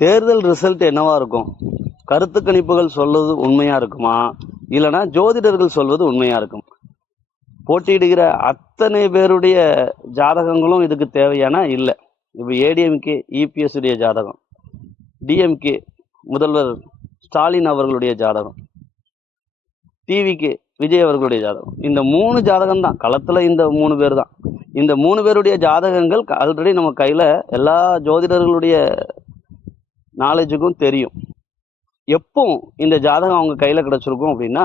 தேர்தல் ரிசல்ட் என்னவா இருக்கும்? கருத்து கணிப்புகள் சொல்வது உண்மையா இருக்குமா, இல்லைன்னா ஜோதிடர்கள் சொல்வது உண்மையா இருக்கும்? போட்டியிடுகிற அத்தனை பேருடைய ஜாதகங்களும் இதுக்கு தேவையானா இல்லை. இப்போ ஏடிஎம்கே இபிஎஸ் உடைய ஜாதகம், டிஎம்கே முதல்வர் ஸ்டாலின் அவர்களுடைய ஜாதகம், டிவிகே விஜய் அவர்களுடைய ஜாதகம், இந்த 3 ஜாதகம் தான் களத்துல. இந்த 3 பேர் தான். இந்த 3 பேருடைய ஜாதகங்கள் ஆல்ரெடி நம்ம கையில எல்லா ஜோதிடர்களுடைய நாலேஜுக்கும் தெரியும். எப்போ இந்த ஜாதகம் அவங்க கையில கிடைச்சிருக்கும் அப்படின்னா,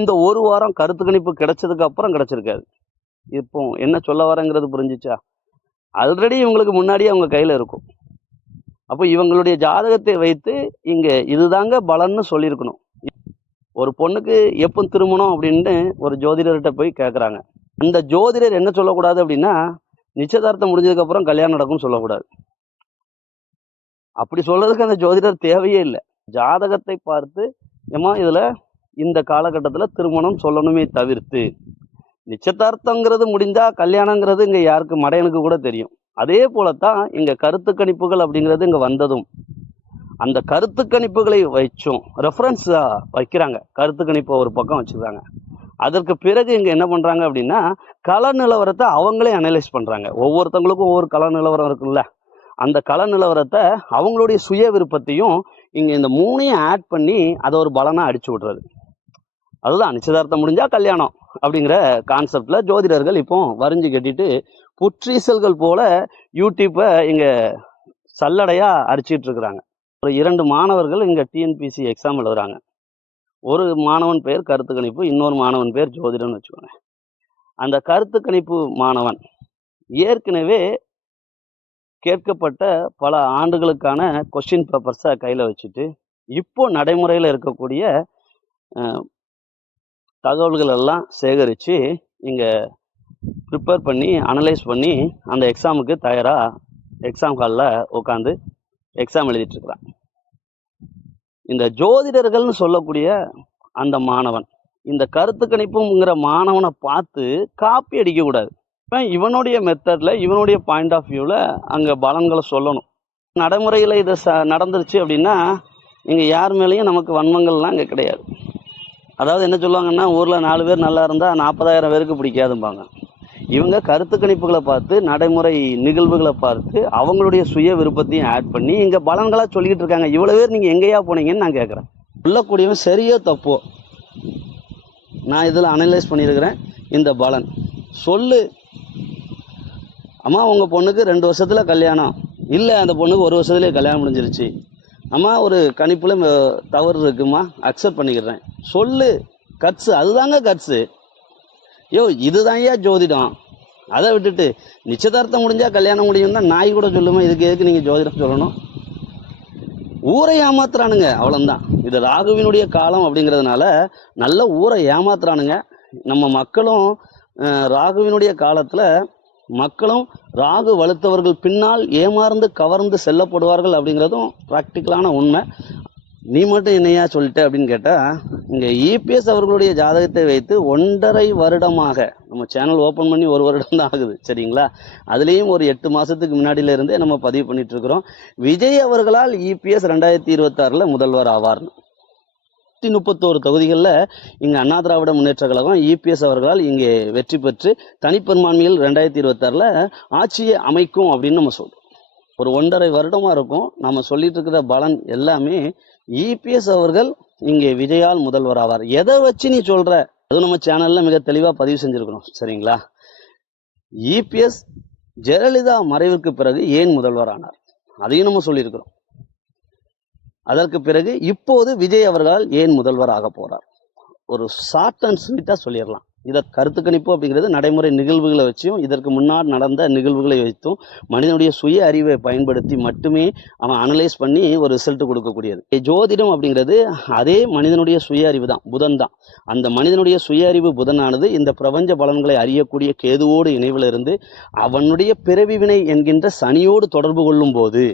இந்த ஒரு வாரம் கருத்து கணிப்பு கிடைச்சதுக்கு அப்புறம் கிடைச்சிருக்காது. இப்போ என்ன சொல்ல வரேங்கிறது புரிஞ்சிச்சா? ஆல்ரெடி இவங்களுக்கு முன்னாடியே அவங்க கையில இருக்கும். அப்போ இவங்களுடைய ஜாதகத்தை வைத்து இங்க இதுதாங்க பலன்னு சொல்லியிருக்கணும். ஒரு பொண்ணுக்கு எப்போ திருமணம் அப்படின்னு ஒரு ஜோதிடர்கிட்ட போய் கேட்குறாங்க. அந்த ஜோதிடர் என்ன சொல்லக்கூடாது அப்படின்னா, நிச்சயதார்த்தம் முடிஞ்சதுக்கு அப்புறம் கல்யாணம் நடக்கும்னு சொல்லக்கூடாது. அப்படி சொல்றதுக்கு அந்த ஜோதிடர் தேவையே இல்லை. ஜாதகத்தை பார்த்து ஏமா இதுல இந்த காலகட்டத்துல திருமணம் சொல்லணுமே தவிர்த்து, நிச்சயதார்த்தங்கிறது முடிஞ்சா கல்யாணங்கிறது இங்க யாருக்கு மடையனுக்கு கூட தெரியும். அதே போலத்தான் இங்க கருத்து கணிப்புகள் அப்படிங்கிறது இங்க வந்ததும் அந்த கருத்து கணிப்புகளை வச்சும் ரெஃபரன்ஸ் வைக்கிறாங்க. கருத்து கணிப்பை ஒரு பக்கம் வச்சுக்கிறாங்க. அதற்கு பிறகு இங்க என்ன பண்றாங்க அப்படின்னா, கள நிலவரத்தை அவங்களே அனலைஸ் பண்றாங்க. ஒவ்வொருத்தவங்களுக்கும் ஒவ்வொரு கள நிலவரம் இருக்குல்ல, அந்த கள நிலவரத்தை அவங்களுடைய சுய விருப்பத்தையும் இங்க இந்த 3ஐயும் ஆட் பண்ணி அதை ஒரு பலனா அடிச்சு விடுறது. அதுதான் நிச்சயதார்த்தம் முடிஞ்சா கல்யாணம் அப்படிங்கிற கான்செப்ட்ல ஜோதிடர்கள் இப்போ வரிஞ்சு கட்டிட்டு புற்றீசல்கள் போல யூடியூப்பை இங்க சல்லடையா அடிச்சிட்டு இருக்கிறாங்க. ஒரு 2 மாணவர்கள் இங்க டிஎன்பிசி எக்ஸாம் எழுதுறாங்க. ஒரு மாணவன் பெயர் கருத்து கணிப்பு, இன்னொரு மாணவன் பேர் ஜோதிடம்னு வச்சுக்கோங்க. அந்த கருத்து கணிப்பு மாணவன் ஏற்கனவே கேட்கப்பட்ட பல ஆண்டுகளுக்கான கொஸ்டின் பேப்பர்ஸை கையில் வச்சுட்டு இப்போ நடைமுறையில் இருக்கக்கூடிய தகவல்கள் எல்லாம் சேகரித்து இங்கே ப்ரிப்பேர் பண்ணி அனலைஸ் பண்ணி அந்த எக்ஸாமுக்கு தயாராக எக்ஸாம் ஹாலில் உட்காந்து எக்ஸாம் எழுதிட்டுருக்கிறான். இந்த ஜோதிடர்கள்னு சொல்லக்கூடிய அந்த மாணவன் இந்த கருத்து கணிப்புங்கிற மாணவனை பார்த்து காப்பி அடிக்கக்கூடாது. இப்போ இவனுடைய மெத்தடில் இவனுடைய பாயிண்ட் ஆஃப் வியூவில் அங்கே பலன்களை சொல்லணும். நடைமுறையில் இதை நடந்துருச்சு அப்படின்னா இங்கே யார் மேலேயும் நமக்கு வன்மங்கள்லாம் இங்கே கிடையாது. அதாவது என்ன சொல்லுவாங்கன்னா, ஊரில் 4 பேர் நல்லா இருந்தால் 40,000 பேருக்கு பிடிக்காதும்பாங்க. இவங்க கருத்து கணிப்புகளை பார்த்து நடைமுறை நிகழ்வுகளை பார்த்து அவங்களுடைய சுய விருப்பத்தையும் ஆட் பண்ணி இங்கே பலன்களாக சொல்லிக்கிட்டு இருக்காங்க. இவ்வளோ பேர் நீங்கள் எங்கேயா போனீங்கன்னு நான் கேட்குறேன். சொல்லக்கூடியவன் சரியோ தப்போ நான் இதில் அனலைஸ் பண்ணியிருக்கிறேன். இந்த பலன் சொல்லு. அம்மா உங்கள் பொண்ணுக்கு 2 வருஷத்தில் கல்யாணம், இல்லை அந்த பொண்ணுக்கு 1 வருஷத்துலேயே கல்யாணம் முடிஞ்சிருச்சு, அம்மா ஒரு கணிப்பில் தவறு இருக்குமா, அக்செப்ட் பண்ணிக்கிறேன் சொல்லு. கட்ஸு, அதுதாங்க கட்ஸு. இதுதான் ஏன் ஜோதிடம். அதை விட்டுட்டு நிச்சயதார்த்தம் முடிஞ்சா கல்யாணம் முடியும்னா நாய் கூட சொல்லுமா, இதுக்கு எதுக்கு நீங்கள் ஜோதிடம் சொல்லணும்? ஊரை ஏமாத்துறானுங்க, அவ்வளோதான். இது ராகுவினுடைய காலம் அப்படிங்கிறதுனால நல்ல ஊரை ஏமாத்துறானுங்க. நம்ம மக்களும் ராகுவினுடைய காலத்தில் மக்களும் ராகு வலுத்தவர்கள் பின்னால் ஏமாந்து கவர்ந்து செல்லப்படுவார்கள் அப்படிங்கிறதும் ப்ராக்டிக்கலான உண்மை. நீ மட்டும் என்னையா சொல்லிட்ட அப்படின்னு கேட்டால், இங்கே இபிஎஸ் அவர்களுடைய ஜாதகத்தை வைத்து 1.5 வருடமாக நம்ம சேனல் ஓப்பன் பண்ணி 1 வருடம் தான் ஆகுது, சரிங்களா? அதுலேயும் ஒரு 8 மாதத்துக்கு முன்னாடியிலிருந்தே நம்ம பதிவு பண்ணிட்டு இருக்கிறோம். விஜய் அவர்களால் இபிஎஸ் 2026 முதல்வர் ஆவார்னு 131 தொகுதிகளில் இங்கே அண்ணா திராவிட முன்னேற்ற கழகம் இபிஎஸ் அவர்களால் இங்கே வெற்றி பெற்று தனிப்பெரும்பான்மையில் 2026 ஆட்சியை அமைக்கும் அப்படின்னு நம்ம சொல்றோம். ஒரு 1.5 வருடமா இருக்கும் நம்ம சொல்லிட்டு இருக்கிற பலன் எல்லாமே. இபிஎஸ் அவர்கள் இங்கே விஜயால் முதல்வர் ஆவார். எதை வச்சு நீ சொல்ற? அது நம்ம சேனல்ல மிக தெளிவா பதிவு செஞ்சிருக்கணும், சரிங்களா? இபிஎஸ் ஜெயலலிதா மறைவுக்கு பிறகு ஏன் முதல்வர் ஆனார் அதையும் நம்ம சொல்லியிருக்கிறோம். அதற்கு பிறகு இப்போது விஜய் அவர்களால் ஏன் முதல்வர் ஆக போறார், ஒரு ஷார்ட் அண்ட் ஸ்வீட்டா சொல்லிடலாம். இதை கருத்து கணிப்பு அப்படிங்கிறது நடைமுறை நிகழ்வுகளை வச்சும் இதற்கு முன்னாடி நடந்த நிகழ்வுகளை வைத்தும் மனிதனுடைய சுய அறிவை பயன்படுத்தி மட்டுமே அவன் அனலைஸ் பண்ணி ஒரு ரிசல்ட் கொடுக்கக்கூடியது. ஜோதிடம் அப்படிங்கிறது அதே மனிதனுடைய சுய அறிவு தான், புதன் தான். அந்த மனிதனுடைய சுய அறிவு புதனானது இந்த பிரபஞ்ச பலன்களை அறியக்கூடிய கேதுவோடு இணைவில் இருந்து அவனுடைய பிறவி வினை என்கின்ற சனியோடு தொடர்பு கொள்ளும் போது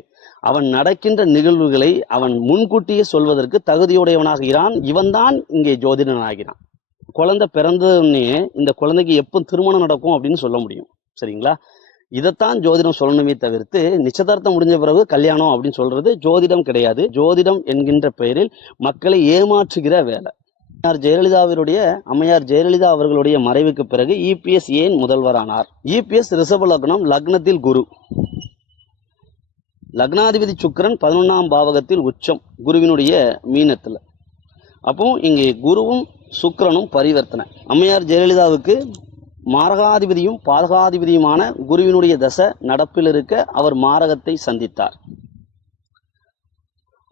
அவன் நடக்கின்ற நிகழ்வுகளை அவன் முன்கூட்டியே சொல்வதற்கு தகுதியுடையவனாகிறான். இவன்தான் இங்கே ஜோதிடன் ஆகிறான். குழந்தை பிறந்ததுன்னே இந்த குழந்தைக்கு எப்போ திருமணம் நடக்கும் அப்படின்னு சொல்ல முடியும், சரிங்களா? இதைத்தான் ஜோதிடம் சொல்லணுமே தவிர்த்து நிச்சயதார்த்தம் முடிஞ்ச பிறகு கல்யாணம் அப்படின்னு சொல்றது ஜோதிடம் கிடையாது. ஜோதிடம் என்கின்ற பெயரில் மக்களை ஏமாற்றுகிற வேலை. அம்மையார் ஜெயலலிதா அவர்களுடைய மறைவுக்கு பிறகு இபிஎஸ் ஏன் முதல்வரானார்? இபிஎஸ் ரிஷப லக்னம், லக்னத்தில் குரு, லக்னாதிபதி சுக்கிரன் 11ஆம் பாவகத்தில் உச்சம், குருவினுடைய மீனத்துல. அப்போ இங்கே குருவும் சுக்கிரனும் பரிவர்த்தனை. அம்மையார் ஜெயலலிதாவுக்கு மாரகாதிபதியும் பாதகாதிபதியுமான குருவினுடைய தசை நடப்பில் இருக்க அவர் மாரகத்தை சந்தித்தார்.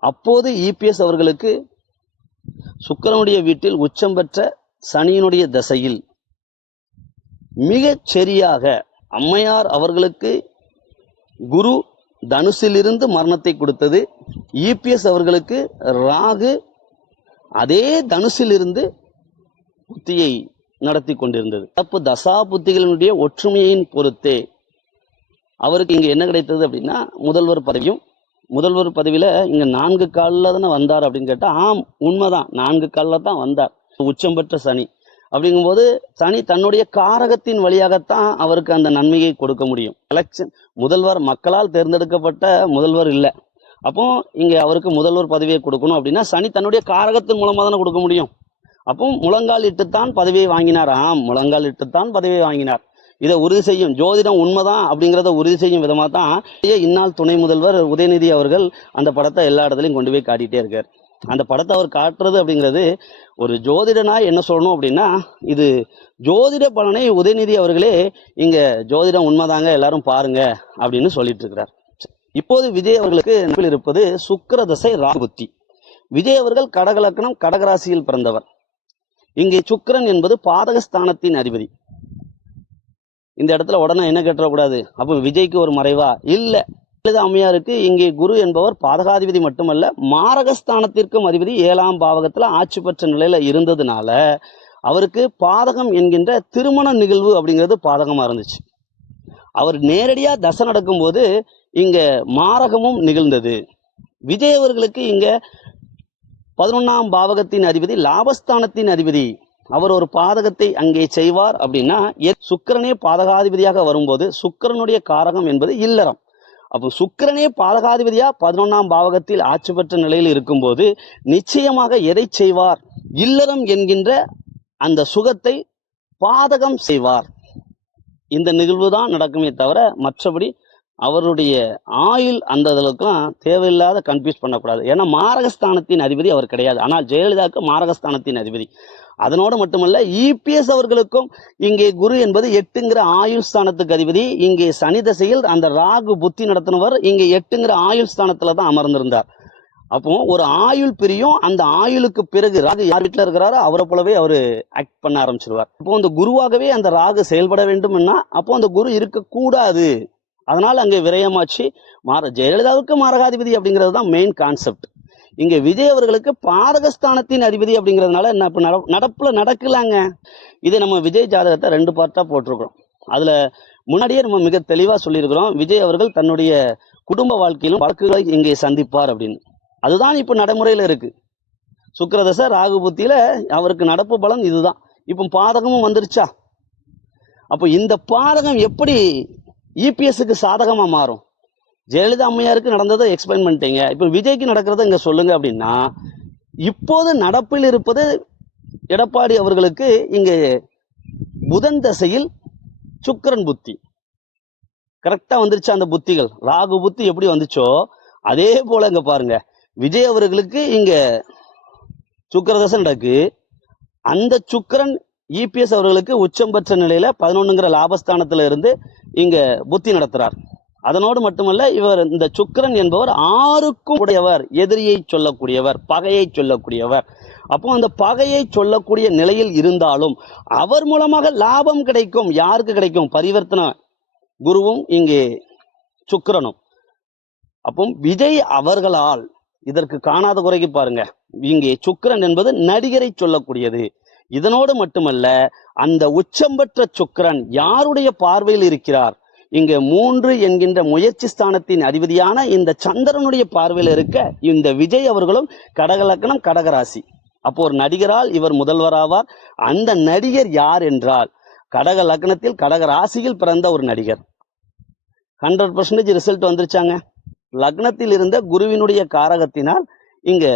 அப்போது இபிஎஸ் அவர்களுக்கு சுக்கிரனுடைய வீட்டில் உச்சம் பெற்ற சனியினுடைய தசையில் மிகச் சரியாக அம்மையார் அவர்களுக்கு குரு தனுசிலிருந்து மரணத்தை கொடுத்தது. இபிஎஸ் அவர்களுக்கு ராகு அதே தனுசிலிருந்து புத்தியை நடத்தி கொண்டிருந்தது. அப்போ தசா புத்திகளினுடைய ஒற்றுமையின் பொறுத்தே அவருக்கு இங்க என்ன கிடைத்தது அப்படின்னா முதல்வர் பதவியும். முதல்வர் பதவியில இங்க 4 காலில் தானே வந்தார் அப்படின்னு கேட்டா ஆம், உண்மைதான், 4 காலில் தான் வந்தார். உச்சம் பெற்ற சனி அப்படிங்கும்போது சனி தன்னுடைய காரகத்தின் வழியாகத்தான் அவருக்கு அந்த நன்மையை கொடுக்க முடியும். எலெக்ஷன் முதல்வர் மக்களால் தேர்ந்தெடுக்கப்பட்ட முதல்வர் இல்லை. அப்போ இங்க அவருக்கு முதல்வர் பதவியை கொடுக்கணும் அப்படின்னா சனி தன்னுடைய காரகத்தின் மூலமா தானே கொடுக்க முடியும். அப்போ முழங்கால் இட்டுத்தான் பதவியை வாங்கினார். ஆம், முழங்கால் இட்டுத்தான் பதவியை வாங்கினார். இதை உறுதி செய்யும் ஜோதிடம் உண்மைதான் அப்படிங்கிறத உறுதி செய்யும் விதமா தான் இந்நாள் துணை முதல்வர் உதயநிதி அவர்கள் அந்த படத்தை எல்லா இடத்துலையும் கொண்டு போய் காட்டிட்டே இருக்கார். அந்த படத்தை அவர் காட்டுறது அப்படிங்கிறது ஒரு ஜோதிடனாய் என்ன சொல்லணும் அப்படின்னா, இது ஜோதிட பலனை உதயநிதி அவர்களே இங்க ஜோதிடம் உண்மைதாங்க எல்லாரும் பாருங்க அப்படின்னு சொல்லிட்டு இருக்கிறார். இப்போது விஜய் அவர்களுக்கு இருப்பது சுக்கிர தசை ராகு புத்தி. விஜய் அவர்கள் கடக லக்னம், கடகராசியில் பிறந்தவர். இங்கே சுக்கிரன் என்பது பாதகஸ்தானத்தின் அதிபதி. இந்த இடத்துல உடனே என்ன கேட்டக்கூடாது, அப்ப விஜய்க்கு ஒரு மறைவா? இல்ல, அம்மையாருக்கு இங்கே குரு என்பவர் பாதகாதிபதி மட்டுமல்ல மாரகஸ்தானத்திற்கும் அதிபதி 7ஆம் பாவகத்துல ஆட்சி பெற்ற நிலையில இருந்ததுனால அவருக்கு பாதகம் என்கின்ற திருமண நிகழ்வு அப்படிங்கிறது பாதகமா இருந்துச்சு. அவர் நேரடியா தசை நடக்கும் போது இங்க மாரகமும் நிகழ்ந்தது. விஜய் அவர்களுக்கு இங்க 11ஆம் பாவகத்தின் அதிபதி லாபஸ்தானத்தின் அதிபதி. அவர் ஒரு பாதகத்தை அங்கே செய்வார் அப்படின்னா சுக்கிரனே பாதகாதிபதியாக வரும்போது சுக்கிரனுடைய காரகம் என்பது இல்லறம். அப்போ சுக்கிரனே பாதகாதிபதியா 11ஆம் பாவகத்தில் ஆட்சி பெற்ற நிலையில் இருக்கும்போது நிச்சயமாக எதை செய்வார்? இல்லறம் என்கின்ற அந்த சுகத்தை பாதகம் செய்வார். இந்த நிகழ்வு தான் நடக்குமே தவிர மற்றபடி அவருடைய ஆயுள் அந்த அளவுக்குலாம் தேவையில்லாத கன்ஃபியூஸ் பண்ணக்கூடாது. ஏன்னா மாரகஸ்தானத்தின் அதிபதி அவர் கிடையாது. ஆனால் ஜெயலலிதாவுக்கு மாரகஸ்தானத்தின் அதிபதி. அதனோடு மட்டுமல்ல இபிஎஸ் அவர்களுக்கும் இங்கே குரு என்பது 8ங்கிற ஆயுள் ஸ்தானத்துக்கு அதிபதி. இங்கே சனி தசையில் அந்த ராகு புத்தி நடத்தினவர் இங்கே 8ங்கிற ஆயுள் ஸ்தானத்துல தான் அமர்ந்திருந்தார். அப்போ ஒரு ஆயுள் பிரியும். அந்த ஆயுளுக்கு பிறகு ராகு யார் வீட்டில் இருக்கிறாரோ அவரை போலவே அவரு ஆக்ட் பண்ண ஆரம்பிச்சிருவார். அப்போ அந்த குருவாகவே அந்த ராகு செயல்பட வேண்டும்னா அப்போ அந்த குரு இருக்கக்கூடாது. அதனால அங்கே விரயமாச்சு. ஜெயலலிதாவுக்கு மாரகாதிபதி அப்படிங்கிறது தான் மெயின் கான்செப்ட். இங்க விஜய் அவர்களுக்கு பாதகஸ்தானத்தின் அதிபதி அப்படிங்கிறதுனால என்ன இப்ப நடப்புல நடக்கலாங்க. இதை நம்ம விஜய் ஜாதகத்தை 2 பார்ட்டா போட்டிருக்கிறோம். அதுல முன்னாடியே நம்ம மிக தெளிவா சொல்லியிருக்கிறோம், விஜய் அவர்கள் தன்னுடைய குடும்ப வாழ்க்கையிலும் வழக்குகளை இங்கே சந்திப்பார் அப்படின்னு. அதுதான் இப்ப நடைமுறையில இருக்கு. சுக்கிரதசை ராகு புத்தியில அவருக்கு நடப்பு பலன் இதுதான். இப்ப பாதகமும் வந்துருச்சா? அப்போ இந்த பாதகம் எப்படி இபிஎஸ்க்கு சாதகமா மாறும்? ஜெயலலிதா அம்மையாருக்கு நடந்ததை எக்ஸ்பிளைன் பண்ணிட்டீங்க. இப்ப விஜய்க்கு நடக்கிறத இங்க சொல்லுங்க அப்படின்னா, இப்போது நடப்பில் இருப்பது எடப்பாடி அவர்களுக்கு இங்க புதன் தசையில் சுக்கிரன் புத்தி கரெக்டா வந்துருச்சு. அந்த புத்திகள் ராகு புத்தி எப்படி வந்துச்சோ அதே போல இங்க பாருங்க, விஜய் அவர்களுக்கு இங்க சுக்கிரதசை நடக்கு. அந்த சுக்கிரன் இபிஎஸ் அவர்களுக்கு உச்சம் பெற்ற நிலையில 11ங்கிற லாபஸ்தானத்துல இருந்து இங்க புத்தி நடத்துறார். அதனோடு மட்டுமல்ல, இவர் இந்த சுக்கிரன் என்பவர் 6க்கும் உடையவர், எதிரியை சொல்லக்கூடியவர், பகையை சொல்லக்கூடியவர். அப்போ அந்த பகையை சொல்லக்கூடிய நிலையில் இருந்தாலும் அவர் மூலமாக லாபம் கிடைக்கும். யாருக்கு கிடைக்கும்? பரிவர்த்தனை குருவும் இங்கே சுக்கிரனும். அப்போ விஜய் அவர்களால் இதற்கு காணாத குறைக்கு பாருங்க, இங்கே சுக்கிரன் என்பது நடிகரை சொல்லக்கூடியது. இதனோடு மட்டுமல்ல, அந்த உச்சம் பெற்ற சுக்கிரன் யாருடைய பார்வையில் இருக்கிறார்? இங்க 3 என்கின்ற முயற்சி ஸ்தானத்தின் அதிபதியான இந்த சந்திரனுடைய பார்வையில் இருக்க இந்த விஜய் அவர்களும் கடக லக்னம், கடகராசி. அப்போ ஒரு நடிகரால் இவர் முதல்வராவார். அந்த நடிகர் யார் என்றால் கடக லக்னத்தில் கடக ராசியில் பிறந்த ஒரு நடிகர். 100% ரிசல்ட் வந்துருச்சாங்க. லக்னத்தில் இருந்த குருவினுடைய காரகத்தினால் இங்க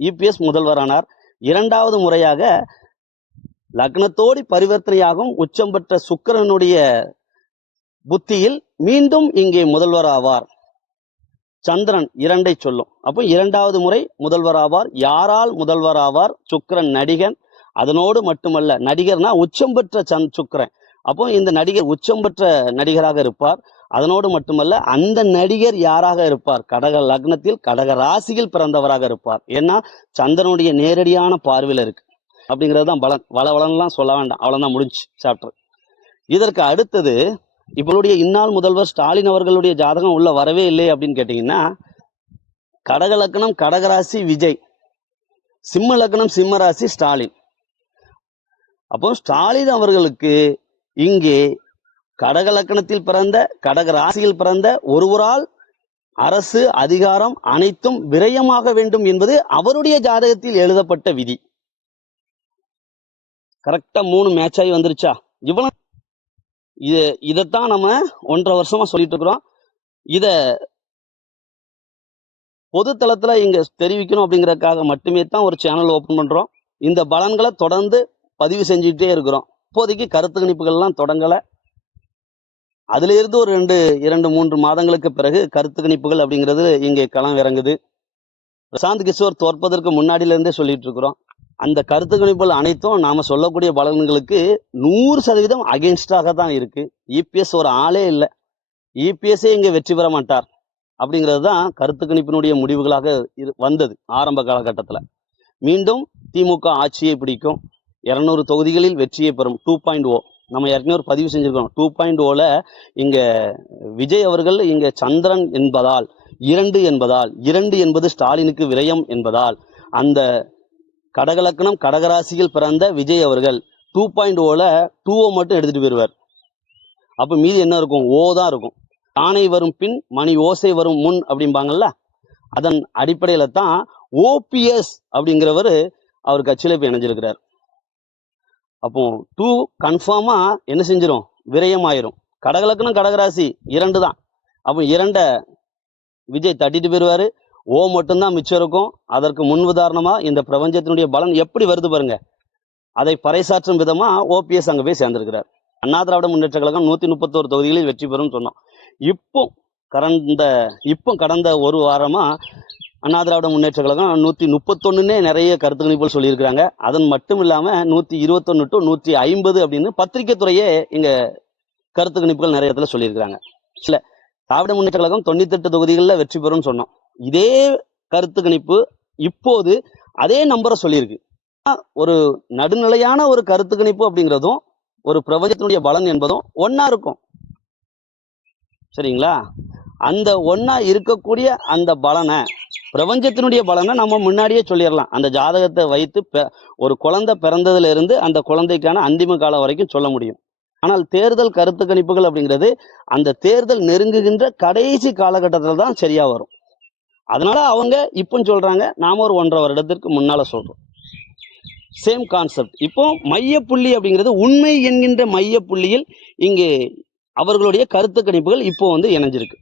இபிஎஸ் முதல்வரானார். இரண்டாவது முறையாக லக்னத்தோடு பரிவர்த்தனையாகும் உச்சம் பெற்ற சுக்கிரனுடைய புத்தியில் மீண்டும் இங்கே முதல்வர் ஆவார். சந்திரன் 2ஐ சொல்லும். அப்போ இரண்டாவது முறை முதல்வர் ஆவார். யாரால் முதல்வர் ஆவார்? சுக்கிரன் நடிகன். அதனோடு மட்டுமல்ல, நடிகர்னா உச்சம் பெற்ற சுக்கிரன். அப்போ இந்த நடிகர் உச்சம் பெற்ற நடிகராக இருப்பார். அதனோடு மட்டுமல்ல, அந்த நடிகர் யாராக இருப்பார்? கடக லக்னத்தில் கடக ராசியில் பிறந்தவராக இருப்பார். ஏன்னா சந்திரனுடைய நேரடியான பார்வையில் இருக்கு அப்படிங்கிறது தான் பலன். வளவலன்லாம் சொல்ல வேண்டாம், அவ்வளவுதான், முடிஞ்சு சாப்டர். இதற்கு அடுத்தது இவருடைய இந்நாள் முதல்வர் ஸ்டாலின் அவர்களுடைய ஜாதகம் உள்ள வரவே இல்லை அப்படின்னு கேட்டீங்கன்னா, கடக லக்னம் கடகராசி விஜய், சிம்ம லக்னம் சிம்ம ராசி ஸ்டாலின். அப்போ ஸ்டாலின் அவர்களுக்கு இங்கே கடக லக்னத்தில் பிறந்த கடக ராசியில் பிறந்த ஒருவரால் அரசு அதிகாரம் அனைத்தும் விரயமாக வேண்டும் என்பது அவருடைய ஜாதகத்தில் எழுதப்பட்ட விதி. கரெக்டா 3 மேட்ச் ஆகி வந்துருச்சா? இவ்வளவு இதைத்தான் நம்ம 1.5 வருஷமா சொல்லிட்டு இருக்கிறோம். இத பொது தளத்துல இங்க தெரிவிக்கணும் அப்படிங்கறதுக்காக மட்டுமே தான் ஒரு சேனல் ஓபன் பண்றோம். இந்த பலன்களை தொடர்ந்து பதிவு செஞ்சுட்டே இருக்கிறோம். இப்போதைக்கு கருத்து கணிப்புகள்லாம் தொடங்கல. அதுல இருந்து ஒரு 2-3 மாதங்களுக்கு பிறகு கருத்து கணிப்புகள் அப்படிங்கிறது இங்கே களம் இறங்குது. பிரசாந்த் கிஷோர் தோற்பதற்கு முன்னாடில இருந்தே சொல்லிட்டு இருக்கிறோம். அந்த கருத்து கணிப்புகள் அனைத்தும் நாம சொல்லக்கூடிய பலன்களுக்கு 100% அகெயின்ஸ்டாக தான் இருக்கு. இபிஎஸ் ஒரு ஆளே இல்லை, இபிஎஸ்ஸே இங்க வெற்றி பெற மாட்டார் அப்படிங்கிறது தான் கருத்து கணிப்பினுடைய முடிவுகளாக வந்தது ஆரம்ப காலகட்டத்தில். மீண்டும் திமுக ஆட்சியை பிடிக்கும், 200 தொகுதிகளில் வெற்றியை பெறும். 2.0 நம்ம ஏற்கனவே ஒரு பதிவு செஞ்சிருக்கோம். 2.0ல இங்க விஜய் அவர்கள் இங்க சந்திரன் என்பதால் 2 என்பது ஸ்டாலினுக்கு விரயம் என்பதால் அந்த கடகலக்கணம் கடகராசியில் பிறந்த விஜய் அவர்கள் 2.0ல 2 மட்டும் எடுத்துட்டு போயிருவார். அப்ப மீதி என்ன இருக்கும்? ஓ தான் இருக்கும். ஆணை வரும் பின் மணி ஓசை வரும் முன் அப்படிம்பாங்கல்ல, அதன் அடிப்படையில தான் ஓபிஎஸ் அப்படிங்கிறவர் அவர் கட்சியில போய் இணைஞ்சிருக்கிறார். அப்போ 2 கன்ஃபார்மா என்ன செஞ்சிடும்? விரயம் ஆயிரும். கடகலக்கணம் கடகராசி 2 தான். அப்போ 2 விஜய் தட்டிட்டு போயிருவாரு. ஓ மட்டும்தான் மிச்சம் இருக்கும். அதற்கு முன் உதாரணமா இந்த பிரபஞ்சத்தினுடைய பலன் எப்படி வருது பாருங்க. அதை பறைசாற்றும் விதமா ஓபிஎஸ் அங்க போய் சேர்ந்திருக்கிறார். அண்ணா திராவிட முன்னேற்ற கழகம் 131 தொகுதிகளில் வெற்றி பெறும் சொன்னோம். இப்போ கடந்த ஒரு வாரமா அண்ணா திராவிட முன்னேற்ற கழகம் 131 நிறைய கருத்து கணிப்புகள் சொல்லியிருக்கிறாங்க. அதன் மட்டும் இல்லாம 121 to 150 அப்படின்னு பத்திரிகை துறையே இங்க கருத்து கணிப்புகள் நிறைய இடத்துல சொல்லியிருக்கிறாங்க. இல்ல, திராவிட முன்னேற்ற கழகம் 98 தொகுதிகளில் வெற்றி பெறும் சொன்னோம். இதே கருத்து கணிப்பு இப்போது அதே நம்பரை சொல்லியிருக்கு. ஒரு நடுநிலையான ஒரு கருத்து கணிப்பு அப்படிங்கிறதும் ஒரு பிரபஞ்சத்தினுடைய பலன் என்பதும் ஒன்னா இருக்கும். சரிங்களா? அந்த ஒன்னா இருக்கக்கூடிய அந்த பலனை, பிரபஞ்சத்தினுடைய பலனை நம்ம முன்னாடியே சொல்லிடலாம். அந்த ஜாதகத்தை வைத்து ஒரு குழந்தை பிறந்ததுல இருந்து அந்த குழந்தைக்கான அந்திம காலம் வரைக்கும் சொல்ல முடியும். ஆனால் தேர்தல் கருத்து கணிப்புகள் அப்படிங்கிறது அந்த தேர்தல் நெருங்குகின்ற கடைசி காலகட்டத்தில் தான் சரியா வரும். அதனால அவங்க இப்போ சொல்றாங்க, நாம ஒரு 1.5 வருடத்திற்கு முன்னால சொல்றோம். Same concept. இப்போ மையப்புள்ளி அப்படிங்கிறது உண்மை என்கின்ற மையப்புள்ளியில் இங்கே அவர்களுடைய கருத்து கணிப்புகள் இப்போ இணைஞ்சிருக்கு.